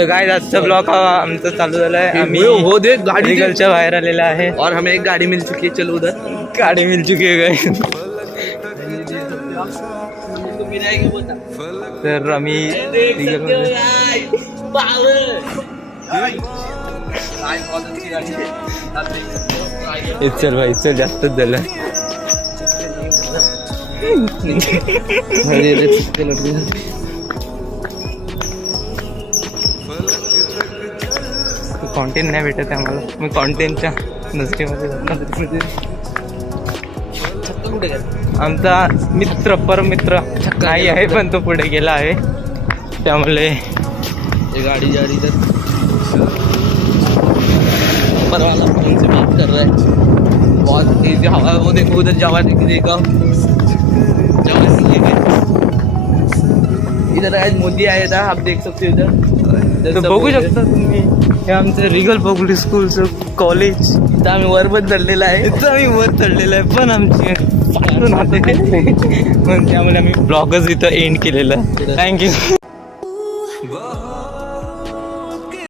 तो काय जास्त ब्लॉक आमचा चालू झाला है। आम्ही हो दे गाड़ी रिगलच्या बाहेर आलेला आहे और हमें एक गाड़ी मिल चुकी है, चलो उधर। गाडी मिल चुकी आहे तर आम्ही रिगलमध्ये चल भाई चल जास्तच झालं कॉन्टेंट नाही भेटत आम्हाला, मी कॉन्टेंटच्या नजरेमध्ये आमचा मित्र परमित्र नाही आहे पण तो पुढे गेला आहे, त्यामुळे ये गाड़ी जा रही इधर, ऊपर वाला फोन से बात कर रहा है, बहुत तेज हवा है। वो देखो उधर जवान देखा, जवान इधर आज मोदी आया था, आप देख सकते हो इधर। तर बघू शकता तुम्ही, हे आमचं रिगल पब्लिक स्कूलचं कॉलेज, इथं आम्ही वर पण चढलेलं आहे, इथं आम्ही वर चढलेलं आहे, पण आमची फाटून हात आहे. पण त्यामुळे आम्ही ब्लॉगच इथं एंड केलेला आहे. थँक्यू.